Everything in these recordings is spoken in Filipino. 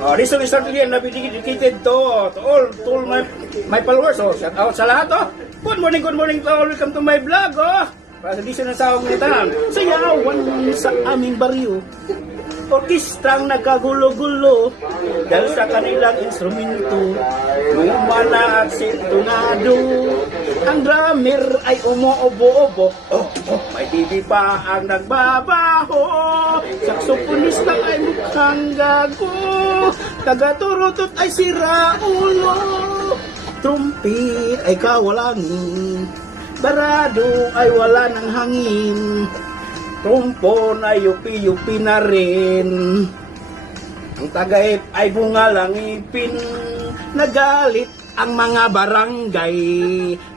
This song is certainly not dedicated to all my followers. So, shout out sa lahat. Good morning to all. Welcome to my vlog. Para sa disyo ng sawang ngitan. Sayawan sa aming baryo. Orkestrang nagkagulo-gulo dahil sa kanilang instrumento. Lumana at sintunado. Ang drummer ay umuobo-obo. May bibi pa ang nagbabaho. Saksoponista ay mukhang gago. Taga-turutot ay sira ulo. Trumpet ay kawalangin. Barado ay wala ng hangin. Trumpon ay yupi-yupi na rin. Ang tagaip ay bungalang ipin. Nagalit ang mga barangay.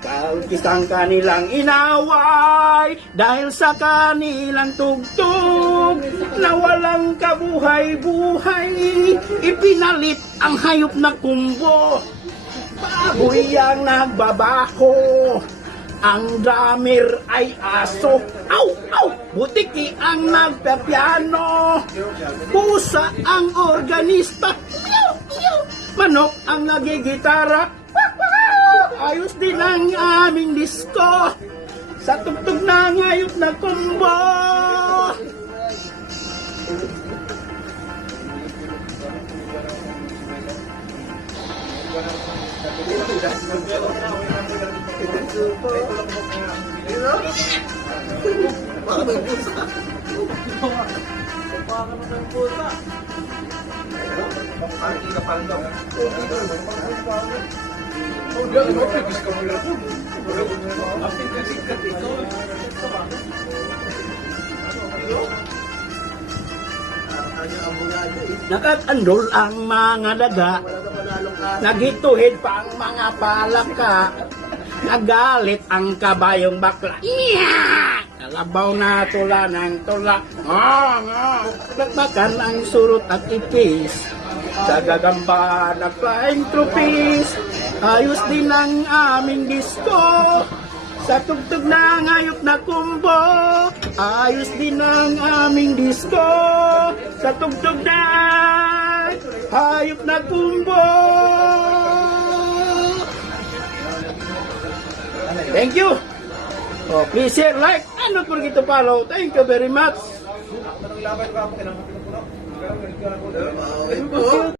Kalkisang kanilang inaway. Dahil sa kanilang tugtog na walang kabuhay-buhay. Ipinalit ang hayop na kumbo. Baboy ang nagbabaho. Ang drummer ay aso. Aw! Aw! Butiki ang nagpapiano. Pusa ang organista. Meow! Meow! Manok ang nagigitara. Ayos din ang aming disco. Sa tugtog na ngayot na kumbo. Nakatandol ang mga daga. Nagituhid pa ang mga palaka. Nagalit ang kabayong bakla. Kalabaw na tula ng tula. Nagbakan ang surot at ipis. Sa gagamba na flying trapeze. Ayos din ang aming disco. Sa tugtog na ngayot na kumbo. Ayos din ang aming disco. Sa tugtog na hayop na kumbo. Thank you. Please share, like, and don't forget to follow. Thank you very much.